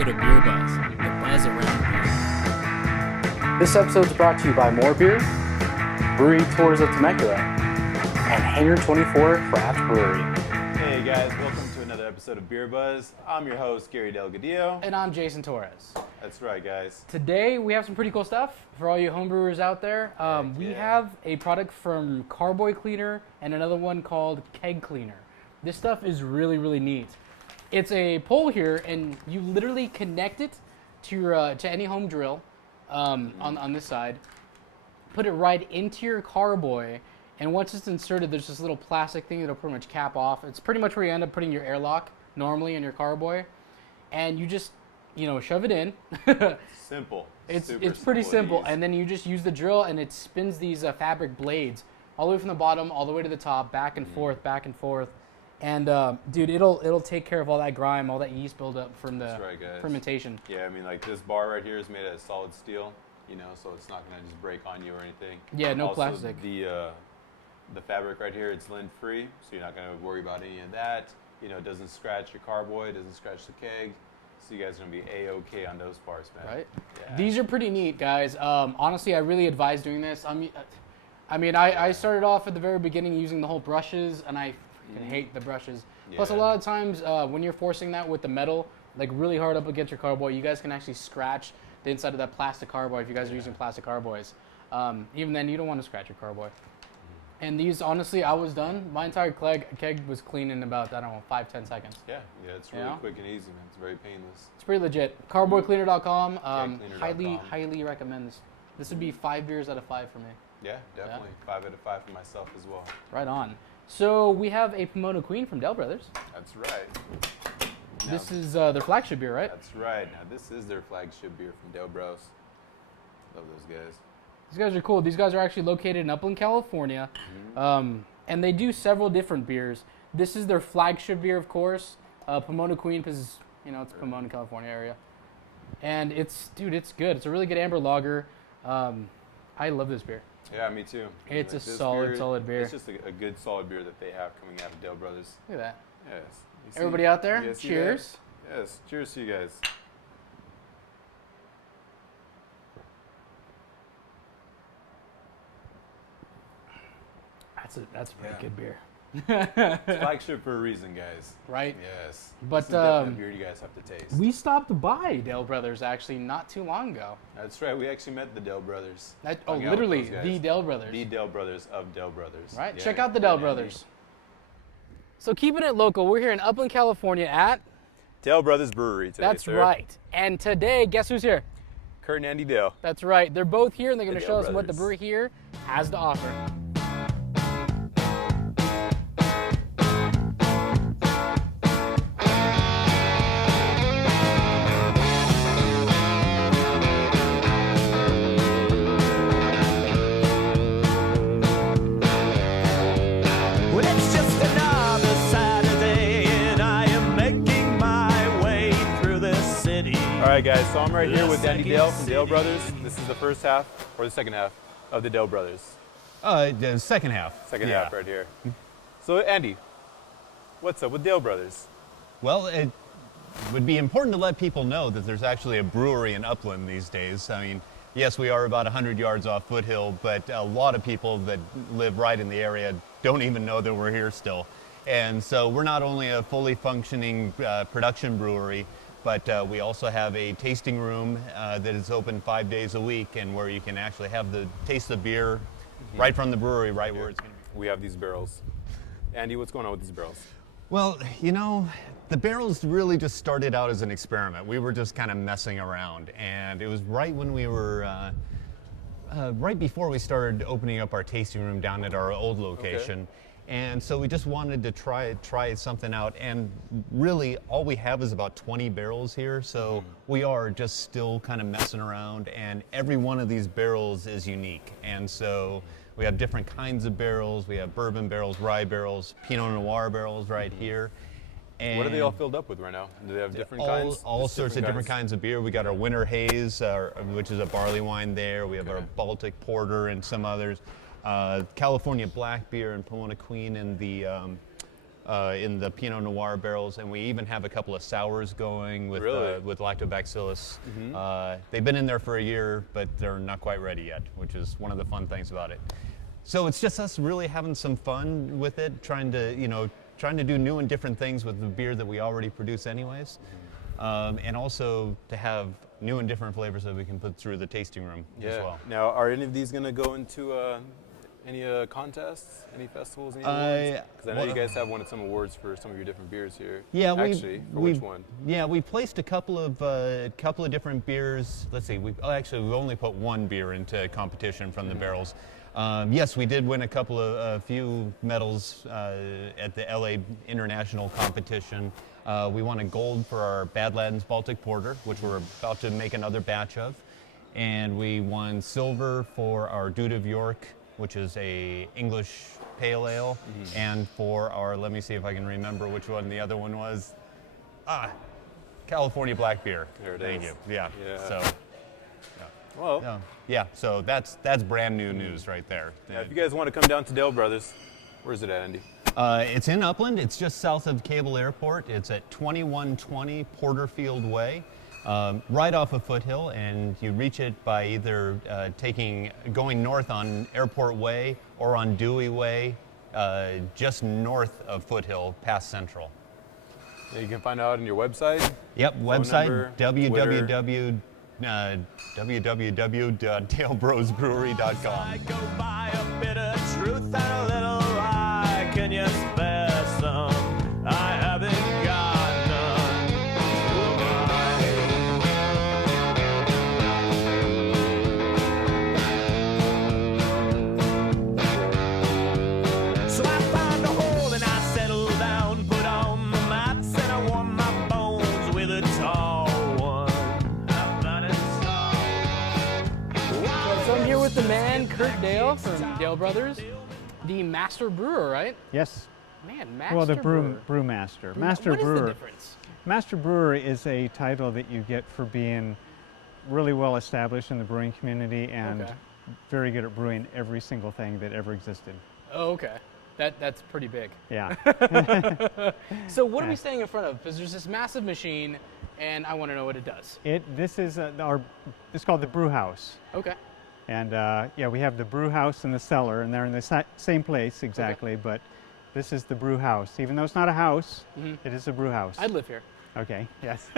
episode of BierBuzz, the buzz around beer. This episode is brought to you by More Beer, Brewery Tours of Temecula, and Hangar 24 Craft Brewery. Hey guys, welcome to another episode of BierBuzz. I'm your host, Gary Delgadillo. And I'm Jason Torres. That's right, guys. Today we have some pretty cool stuff for all you homebrewers out there. We have a product from Carboy Cleaner and another one called Keg Cleaner. This stuff is really, really neat. It's a pole here, and you literally connect it to your to any home drill on this side. Put it right into your carboy, and once it's inserted, there's this little plastic thing that'll pretty much cap off. It's pretty much where you end up putting your airlock normally in your carboy, and you just shove it in. Simple. It's pretty simple, and then you just use the drill, and it spins these fabric blades all the way from the bottom all the way to the top, back and forth, back and forth. And dude, it'll take care of all that grime, all that yeast buildup from the fermentation. Yeah, I mean, like this bar right here is made out of solid steel, so it's not gonna just break on you or anything. Yeah, no also, plastic. The fabric right here, it's lint free, so you're not gonna worry about any of that. It doesn't scratch your carboy, it doesn't scratch the keg, so you guys are gonna be a-okay on those parts, man. Right. Yeah. These are pretty neat, guys. Honestly, I really advise doing this. I started off at the very beginning using the whole brushes, and I freaking hate the brushes. Yeah. Plus, a lot of times when you're forcing that with the metal, like really hard up against your carboy, you guys can actually scratch the inside of that plastic carboy if you guys are using plastic carboys. Even then, you don't want to scratch your carboy. And these, honestly, I was done. My entire keg was clean in about, 5-10 seconds. Yeah, it's really quick and easy, man. It's very painless. It's pretty legit. Carboycleaner.com. Highly recommend this. This would be 5 beers out of 5 for me. Yeah, definitely. 5 out of 5 for myself as well. Right on. So we have a Pomona Queen from Dale Brothers. That's right. This is their flagship beer, right? That's right. Now this is their flagship beer from Dale Bros. Love those guys. These guys are cool. These guys are actually located in Upland, California, and they do several different beers. This is their flagship beer, of course, Pomona Queen, because it's Pomona, California area, and it's good. It's a really good amber lager. I love this beer. Yeah, me too. It's a solid beer. It's just a good, solid beer that they have coming out of Dale Brothers. Look at that. Yes. Everybody out there, cheers. Yes, cheers to you guys. That's a pretty good beer. It's flagship for a reason, guys. Right? Yes. But this is definitely a beer you guys have to taste. We stopped by Dale Brothers actually not too long ago. That's right. We actually met the Dale Brothers. Literally the Dale Brothers. The Dale Brothers of Dale Brothers. Right. Yeah, check out the Dale Brothers. So keeping it local, we're here in Upland, California at Dale Brothers Brewery today. That's right. And today, guess who's here? Kurt and Andy Dale. That's right. They're both here, and they're going to show us what the Brothers. brewery here has to offer. All right, guys, so I'm right here with Andy Dale from Dale Brothers. This is the first half, or the second half, of the Dale Brothers. The second half. Second half right here. So, Andy, what's up with Dale Brothers? Well, it would be important to let people know that there's actually a brewery in Upland these days. I mean, yes, we are about 100 yards off Foothill, but a lot of people that live right in the area don't even know that we're here still. And so we're not only a fully functioning production brewery, but we also have a tasting room that is open 5 days a week, and where you can actually have the taste of beer right from the brewery, right where it's going to be. We have these barrels. Andy, what's going on with these barrels? Well, the barrels really just started out as an experiment. We were just kind of messing around, and it was right when we were, right before we started opening up our tasting room down at our old location. Okay. And so we just wanted to try something out, and really all we have is about 20 barrels here, so we are just still kind of messing around, and every one of these barrels is unique. And so we have different kinds of barrels. We have bourbon barrels, rye barrels, Pinot Noir barrels right here. And what are they all filled up with right now? Do they have different kinds? All sorts of different kinds of beer. We got our Winter Haze, which is a barley wine there. We have our Baltic Porter and some others. California Black Beer and Pomona Queen, and the in the Pinot Noir barrels, and we even have a couple of sours going with Really? with lactobacillus. They've been in there for a year, but they're not quite ready yet, which is one of the fun things about it. So it's just us really having some fun with it, trying to do new and different things with the beer that we already produce anyways, and also to have new and different flavors that we can put through the tasting room as well. Now, are any of these going to go into any contests, any festivals, any awards? Because I know you guys have won some awards for some of your different beers here. Yeah, actually, for which one? Yeah, we placed a couple of different beers. Let's see, we've only put one beer into competition from the barrels. Yes, we did win a few medals at the LA International Competition. We won a gold for our Badlands Baltic Porter, which we're about to make another batch of. And we won silver for our Dude of York, which is a English pale ale. And for our, let me see if I can remember which one the other one was. California Black Beer. There it Thank is. you. Yeah. So. Well, Yeah, so that's brand new news right there. if you guys want to come down to Dale Brothers, where's it at, Andy? It's in Upland. It's just south of Cable Airport. It's at 2120 Porterfield Way, right off of Foothill, and you reach it by either going north on Airport Way or on Dewey Way, just north of Foothill, past Central. You can find out on your website. Yep, website number, www.dalebrosbrewery.com. I go by a bit of truth and a little lie. Can you spare some? I haven't got none. So I found a hole and I settled down, put on the mats and I warmed my bones with a tall one. How about it So I'm here with the man, Kurt Dale from Dale Brothers, the master brewer, right? Yes. Man, master Well, the brewer. brewmaster. Brew- Master what is the brewer. difference? Master brewer is a title that you get for being really well established in the brewing community and Okay. very good at brewing every single thing that ever existed. Oh, okay. That's pretty big. Yeah. So what are we standing in front of? Because there's this massive machine, and I want to know what it does. This is it's called the brew house. Okay. And yeah, we have the brew house and the cellar, and they're in the same place exactly, but this is the brew house. Even though it's not a house, it is a brew house. I'd live here. Okay, yes.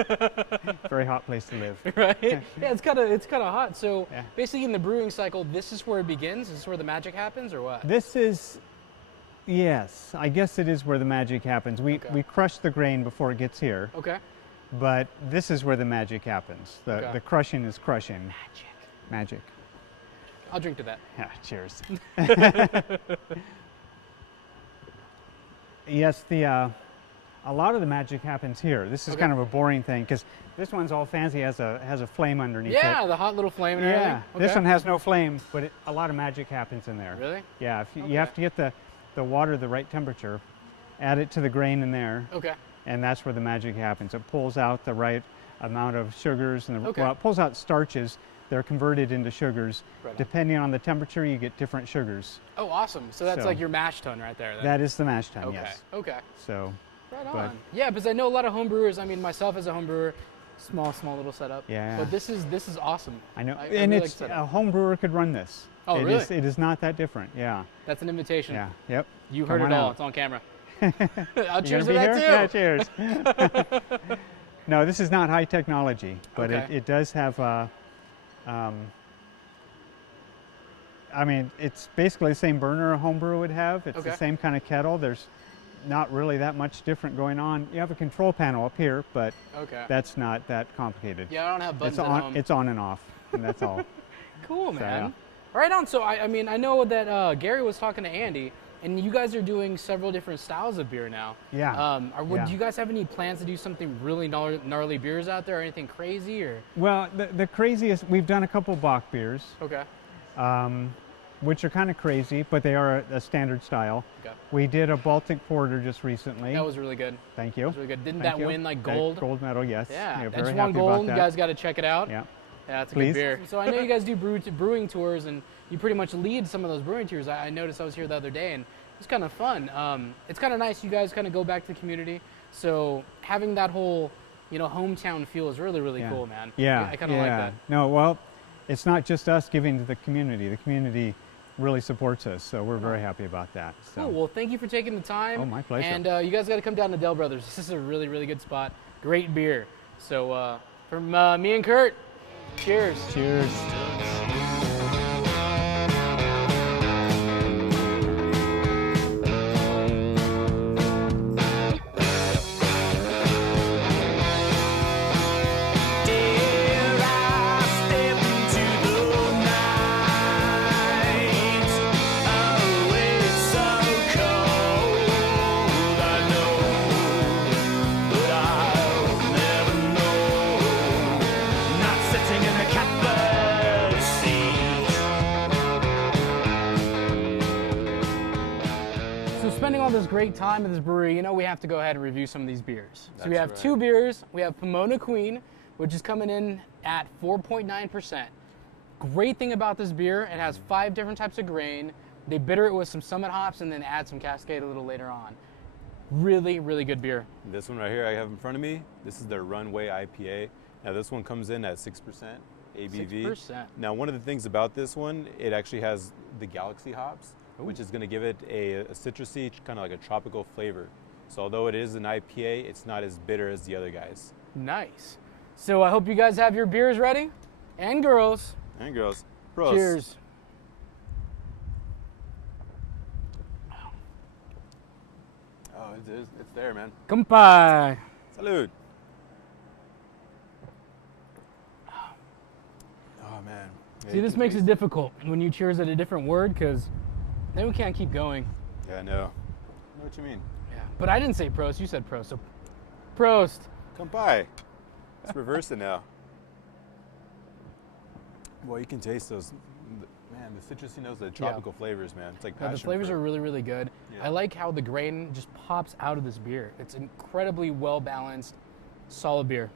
Very hot place to live. Right? Yeah, it's kind of hot. So Yeah. basically, in the brewing cycle, this is where it begins. This is where the magic happens, or what? This is, yes, I guess it is where the magic happens. We crush the grain before it gets here, Okay. but this is where the magic happens. Okay. The crushing is crushing. Magic. Magic. I'll drink to that. Yeah, cheers. Yes, a lot of the magic happens here. This is kind of a boring thing because this one's all fancy, has a flame underneath Yeah, it. the hot little flame and Yeah, everything. this Okay. one has no flame, but a lot of magic happens in there. Really? Yeah, if you have to get the water the right temperature, add it to the grain in there, Okay. and that's where the magic happens. It pulls out the right amount of sugars, and Okay. well, it pulls out starches. They're converted into sugars. Right on. Depending on the temperature, you get different sugars. Oh, awesome. So that's So- like your mash tun right there. Then. That is the mash tun, Okay. yes. Okay. So, Right But- on. Yeah, because I know a lot of home brewers. I mean, myself as a home brewer, small little setup. Yeah. But this is awesome. I know, I and really it's like a setup. home brewer could run this. Oh, It really? is- it is not that different. Yeah. That's an invitation. Yeah. Yep. You Come heard it on all. out. It's on camera. You I'll cheers to gonna be that too. here? Yeah, cheers. No, this is not high technology, but Okay. it does have. I mean, it's basically the same burner a home brewer would have. It's Okay. the same kind of kettle. There's not really that much different going on. You have a control panel up here, but Okay. that's not that complicated. Yeah, I don't have buttons It's at on. home. It's on and off, and that's all. Cool, So, man. Right on. So I mean, I know that Gary was talking to Andy, and you guys are doing several different styles of beer now. Yeah. Yeah. Do you guys have any plans to do something really gnarly beers out there, or anything crazy, or? Well, the craziest, we've done a couple Bach beers, Okay. which are kind of crazy, but they are a standard style. Okay. We did a Baltic Porter just recently. That was really good. Thank That you. was really good. Didn't Thank that you. win like That gold? Gold medal, yes. Yeah. We're That very just won happy gold. about You that. guys got to check it out. Yeah. Yeah, it's a Please. good beer. So I know you guys do brewing tours, and you pretty much lead some of those brewing tours. I noticed I was here the other day, and It's kind of fun. It's kind of nice. You guys kind of go back to the community. So having that whole, hometown feel is really, really cool, man. Yeah, I kind of like that. No, well, it's not just us giving to the community. The community really supports us, so we're very happy about that. So. Cool. Well, thank you for taking the time. Oh, my pleasure. And you guys got to come down to Dale Brothers. This is a really, really good spot. Great beer. So from me and Kurt, cheers. Cheers. Spending all this great time at this brewery, we have to go ahead and review some of these beers. So we have That's two right. beers. We have Pomona Queen, which is coming in at 4.9%. Great thing about this beer, it has 5 different types of grain. They bitter it with some Summit hops and then add some Cascade a little later on. Really, really good beer. This one right here I have in front of me, this is their Runway IPA. Now this one comes in at 6% ABV. 6%. Now one of the things about this one, it actually has the Galaxy hops, which is going to give it a citrusy, kind of like a tropical flavor. So although it is an IPA, it's not as bitter as the other guys. Nice. So I hope you guys have your beers ready. And girls. And girls, pros. Cheers. Oh, it's there, man. Kampai. Salud. Oh man. Yeah, See, you this can makes it taste difficult when you cheers at a different word, because then we can't keep going. Yeah, I know. I know what you mean. Yeah. But I didn't say Prost, you said Prost. So Prost. Come by. Let's reverse it now. Well, you can taste those, man, the citrusy notes, the tropical flavors, man. It's like Yeah, passion the flavors fruit. are really, really good. Yeah. I like how the grain just pops out of this beer. It's incredibly well balanced, solid beer.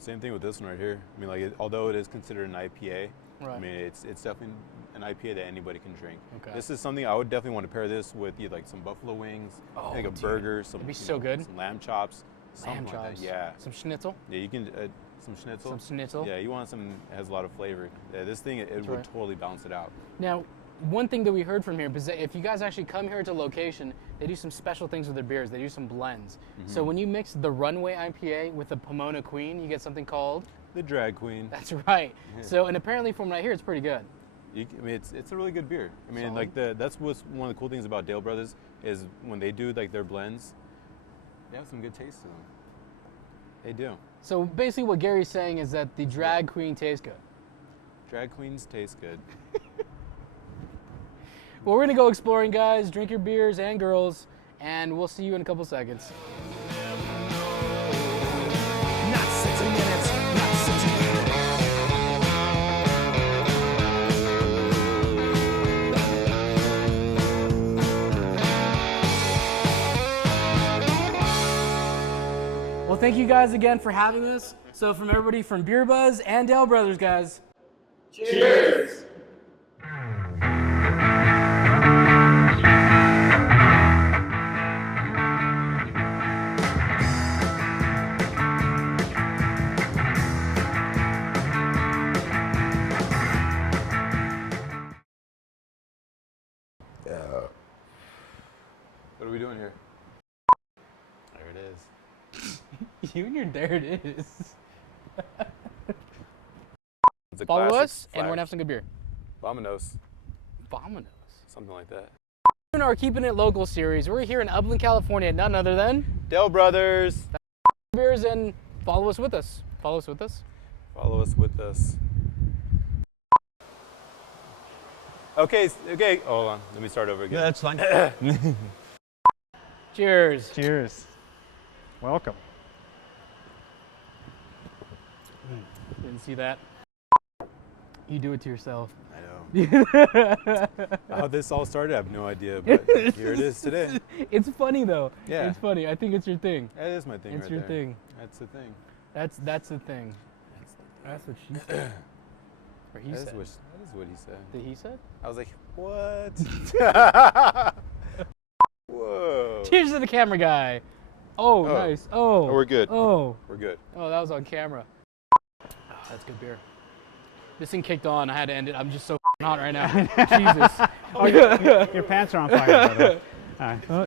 Same thing with this one right here. I mean, like, although it is considered an IPA, Right. I mean, it's definitely an IPA that anybody can drink. Okay. This is something I would definitely want to pair this with, either like some buffalo wings, Oh, like a dude. burger, some That'd be so good. some lamb chops, something Lamb like chops. that. Yeah, Some schnitzel. yeah, you can some schnitzel. Some schnitzel. Yeah, you want something that has a lot of flavor. Yeah, this thing it would right. totally balance it out. Now, one thing that we heard from here, because if you guys actually come here to location, they do some special things with their beers. They do some blends. So when you mix the Runway IPA with the Pomona Queen, you get something called. The drag queen. That's right. So, and apparently from what I hear, it's pretty good. I mean, it's a really good beer. I mean, Solid. like that's what's one of the cool things about Dale Brothers is when they do like their blends, they have some good taste to them. They do. So basically, what Gary's saying is that the Drag Queen tastes good. Drag queens taste good. Well, we're gonna go exploring, guys. Drink your beers and girls, and we'll see you in a couple seconds. Not sitting in it, not sitting in it. Well, thank you guys again for having us. So from everybody from BierBuzz and Dale Brothers, guys. Cheers! What are we doing here? There it is. You and your there it is. It's a Follow classic us, and we're gonna have some good beer. Vamonos, Vamonos. something like that. In our Keeping It Local series, we're here in Upland, California, none other than Dale Brothers. beers, and follow us with us. Follow us with us. Follow us with us. Okay, okay. Hold on. Let me start over again. Yeah, that's fine. Cheers. Cheers. Welcome. Didn't see that. You do it to yourself. I know. How this all started, I have no idea, but here it is today. It's funny though. Yeah. It's funny. I think it's your thing. That is my thing It's right your there. thing. That's the thing. That's the thing. That's what she said. Or he That is said. what he said. Did he said? I was like, what? Whoa. Cheers to the camera guy. Oh, Oh. nice. Oh. Oh, we're good. Oh. We're good. Oh, that was on camera. Oh, that's good beer. This thing kicked on. I had to end it. I'm just so hot right now. Jesus. Oh, your pants are on fire, by the way.